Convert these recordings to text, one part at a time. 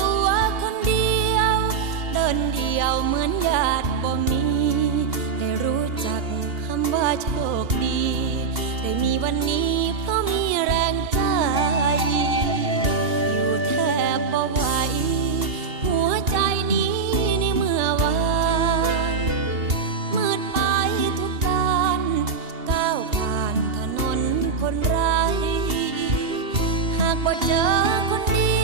ตัวคนเดียวเดินเดียวเหมือนญาติบ่มีได้รู้จักคำว่าโชคดีได้มีวันนี้เพราะมีแรงใจอยู่แทบบ่ไหวหัวใจนี้ในเมื่อวานมืดไปทุกด้านก้าวผ่านถนนคนไร้หากบ่เจอคนดี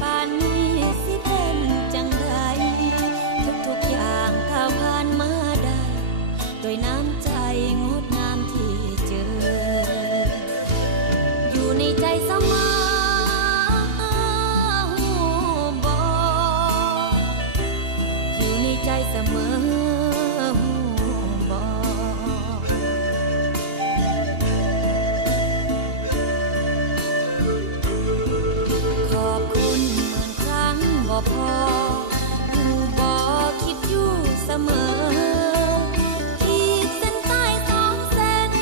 ป่านนี้สิเป็นจังใดทุกอย่างก้าวผ่านมาได้ด้วยน้ำใจงดงามที่เจออยู่ในใจเสมออยู่ในใจเสมอขอบคุณเหมือนครั้งบ่พอผู้บ่คิดอยู่เสมอขีดเส้นใต้2 เส้น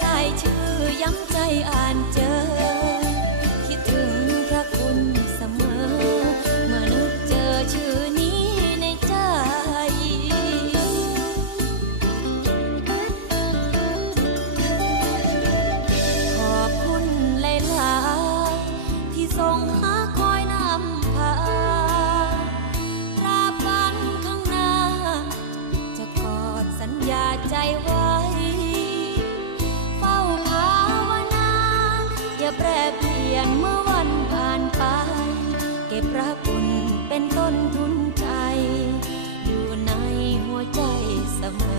ใต้ชื่อย้ำใจอ่านเจอคิดถึงพระคุณเสมอเมื่อนึกเจอชื่อนี้ในใจขอบคุณหลายๆที่ส่งหาคอยนำพาตราบวันข้างหน้าจะกอดสัญญาใจไว้เฝ้าภาวนาอย่าแปรเปลี่ยนเมื่อวันผ่านไปเก็บพระคุณเป็นต้นทุนใจอยู่ในหัวใจเสมอ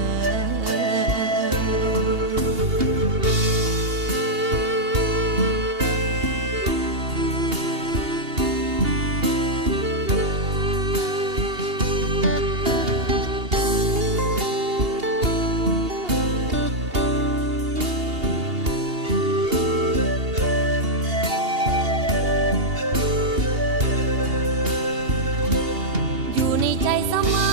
อยู่ในใจเสมอ